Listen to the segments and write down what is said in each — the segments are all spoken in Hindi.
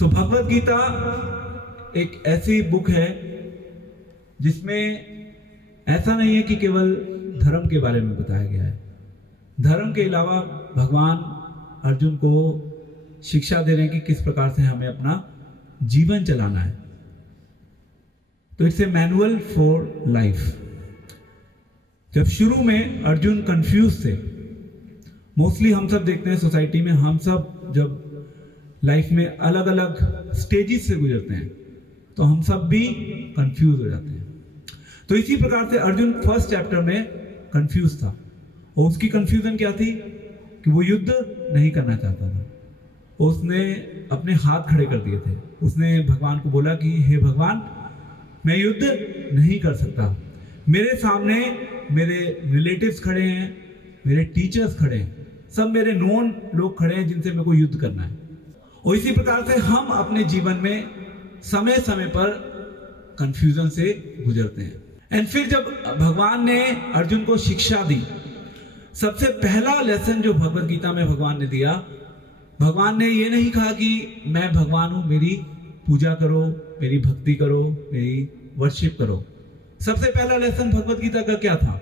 तो भगवत गीता एक ऐसी बुक है जिसमें ऐसा नहीं है कि केवल धर्म के बारे में बताया गया है। धर्म के अलावा भगवान अर्जुन को शिक्षा दे रहे हैं कि किस प्रकार से हमें अपना जीवन चलाना है। तो it's a manual for life. जब शुरू में अर्जुन कंफ्यूज थे, मोस्टली हम सब देखते हैं सोसाइटी में, हम सब जब लाइफ में अलग अलग स्टेजेस से गुजरते हैं तो हम सब भी कंफ्यूज हो जाते हैं। तो इसी प्रकार से अर्जुन फर्स्ट चैप्टर में कंफ्यूज था और उसकी कंफ्यूजन क्या थी कि वो युद्ध नहीं करना चाहता था। उसने अपने हाथ खड़े कर दिए थे। उसने भगवान को बोला कि हे भगवान, मैं युद्ध नहीं कर सकता। मेरे सामने मेरे रिलेटिव्स खड़े हैं, मेरे टीचर्स खड़े हैं, सब मेरे नोन लोग खड़े हैं जिनसे मेरे को युद्ध करना है। और इसी प्रकार से हम अपने जीवन में समय समय पर कंफ्यूजन से गुजरते हैं। एंड फिर जब भगवान ने अर्जुन को शिक्षा दी, सबसे पहला लेसन जो भगवत गीता में भगवान ने दिया, भगवान ने ये नहीं कहा कि मैं भगवान हूं, मेरी पूजा करो, मेरी भक्ति करो, मेरी वर्शिप करो। सबसे पहला लेसन भगवत गीता का क्या था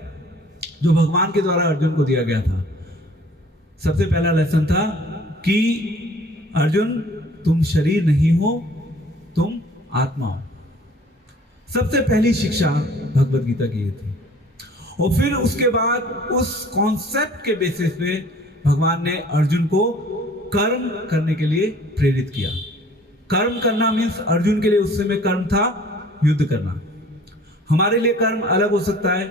जो भगवान के द्वारा अर्जुन को दिया गया था? सबसे पहला लेसन था कि अर्जुन, तुम शरीर नहीं हो, तुम आत्मा हो। सबसे पहली शिक्षा भगवत गीता की ये थी। और फिर उसके बाद उस कॉन्सेप्ट के बेसिस पे भगवान ने अर्जुन को कर्म करने के लिए प्रेरित किया। कर्म करना मीन्स अर्जुन के लिए उस समय कर्म था युद्ध करना। हमारे लिए कर्म अलग हो सकता है,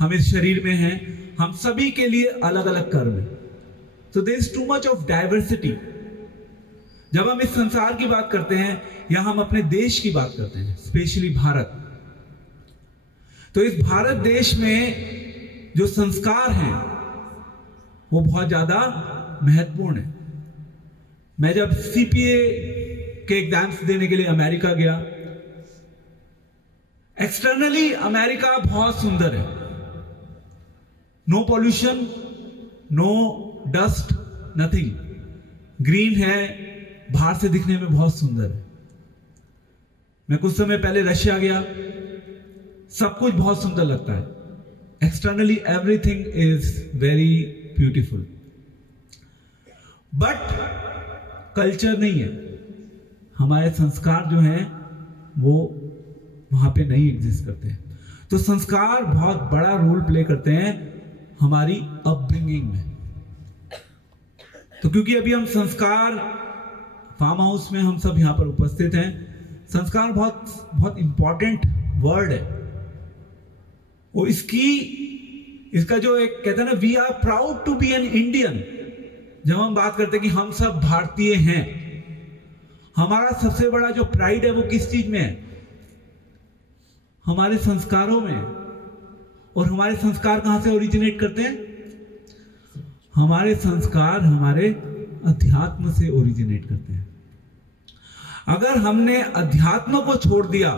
हम इस शरीर में हैं, हम सभी के लिए अलग अलग कर्म है। तो there is too much of diversity. जब हम इस संसार की बात करते हैं या हम अपने देश की बात करते हैं, स्पेशली भारत, तो इस भारत देश में जो संस्कार हैं वो बहुत ज्यादा महत्वपूर्ण है। मैं जब सीपीए के एग्जाम्स देने के लिए अमेरिका गया, एक्सटर्नली अमेरिका बहुत सुंदर है। No pollution, no dust, nothing, green है, बाहर से दिखने में बहुत सुंदर है। मैं कुछ समय पहले रशिया गया, सब कुछ बहुत सुंदर लगता है। Externally everything is very beautiful, but culture नहीं है। हमारे संस्कार जो हैं वो वहां पे नहीं एग्जिस्ट करते हैं। तो संस्कार बहुत बड़ा रोल प्ले करते हैं हमारी अपब्रिंगिंग में। तो क्योंकि अभी हम संस्कार, फार्म हाउस में हम सब यहाँ पर उपस्थित हैं, संस्कार बहुत बहुत इंपॉर्टेंट वर्ड है। वो इसका जो एक कहते हैं ना, we are proud to be an Indian. जब हम बात करते हैं कि हम सब भारतीय हैं, हमारा सबसे बड़ा जो प्राइड है वो किस चीज में है? हमारे संस्कारों में। और हमारे संस्कार कहां से ओरिजिनेट करते हैं? हमारे संस्कार हमारे अध्यात्म से ओरिजिनेट करते हैं। अगर हमने अध्यात्म को छोड़ दिया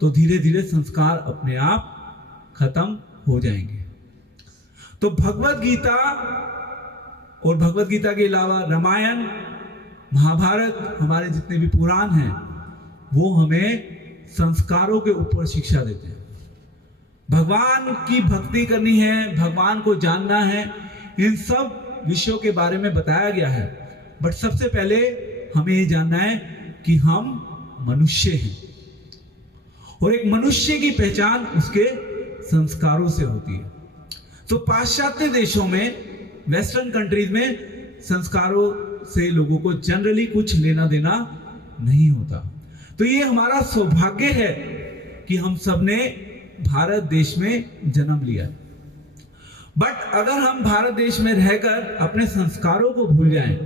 तो धीरे धीरे संस्कार अपने आप खत्म हो जाएंगे। तो भगवत गीता और भगवत गीता के अलावा रामायण, महाभारत, हमारे जितने भी पुराण हैं, वो हमें संस्कारों के ऊपर शिक्षा देते हैं। भगवान की भक्ति करनी है, भगवान को जानना है, इन सब विषयों के बारे में बताया गया है। बट सबसे पहले हमें ये जानना है कि हम मनुष्य हैं और एक मनुष्य की पहचान उसके संस्कारों से होती है। तो पाश्चात्य देशों में, वेस्टर्न कंट्रीज में, संस्कारों से लोगों को जनरली कुछ लेना देना नहीं होता। तो ये हमारा सौभाग्य है कि हम सबने भारत देश में जन्म लिया है। बट अगर हम भारत देश में रहकर अपने संस्कारों को भूल जाएं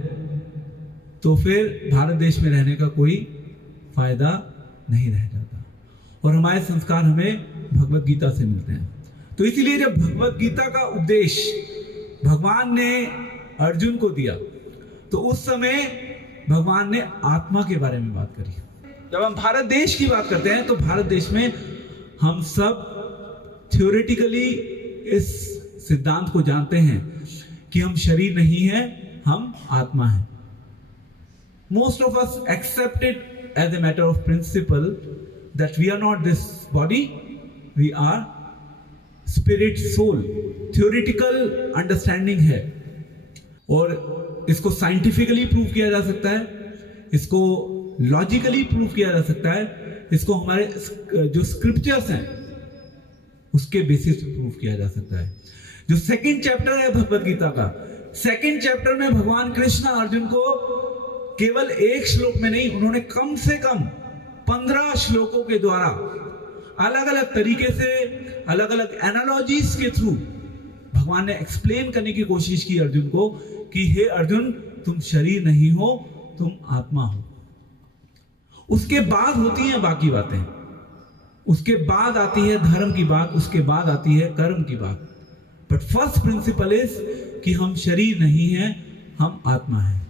तो फिर भारत देश में रहने का कोई फायदा नहीं रह जाता। और हमारे संस्कार हमें भगवत गीता से मिलते हैं। तो इसीलिए जब भगवत गीता का उपदेश भगवान ने अर्जुन को दिया तो उस समय भगवान ने आत्मा के बारे में बात करी। जब हम भारत देश की बात करते हैं तो भारत देश में हम सब थ्योरेटिकली इस सिद्धांत को जानते हैं कि हम शरीर नहीं है, हम आत्मा हैं। most of us accept it as a matter of principle that we are not this body, we are spirit, soul. Theoretical understanding है और इसको साइंटिफिकली प्रूव किया जा सकता है, इसको लॉजिकली प्रूव किया जा सकता है, इसको हमारे जो स्क्रिप्चर्स हैं उसके बेसिस पे प्रूव किया जा सकता है। जो सेकंड चैप्टर है भगवत गीता का, सेकंड चैप्टर में भगवान कृष्ण अर्जुन को केवल एक श्लोक में नहीं, उन्होंने कम से कम 15 श्लोकों के द्वारा अलग अलग तरीके से, अलग अलग एनालॉजीज के थ्रू भगवान ने एक्सप्लेन करने की कोशिश की अर्जुन को कि हे अर्जुन, तुम शरीर नहीं हो, तुम आत्मा हो। उसके बाद होती हैं बाकी बातें, उसके बाद आती है धर्म की बात, उसके बाद आती है कर्म की बात। बट फर्स्ट प्रिंसिपल इज कि हम शरीर नहीं हैं, हम आत्मा हैं।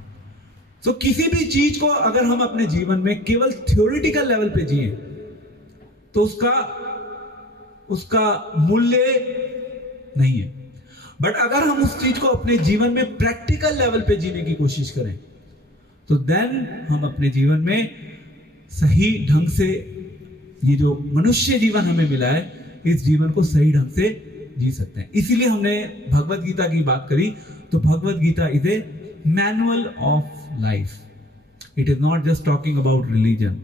तो किसी भी चीज को अगर हम अपने जीवन में केवल थ्योरेटिकल लेवल पे जिए तो उसका मूल्य नहीं है। बट अगर हम उस चीज को अपने जीवन में प्रैक्टिकल लेवल पे जीने की कोशिश करें तो देन हम अपने जीवन में सही ढंग से, ये जो मनुष्य जीवन हमें मिला है, इस जीवन को सही ढंग से जी सकते हैं। इसीलिए हमने भगवत गीता की बात करी। तो Bhagavad Gita is a manual of life, it is not just talking about religion.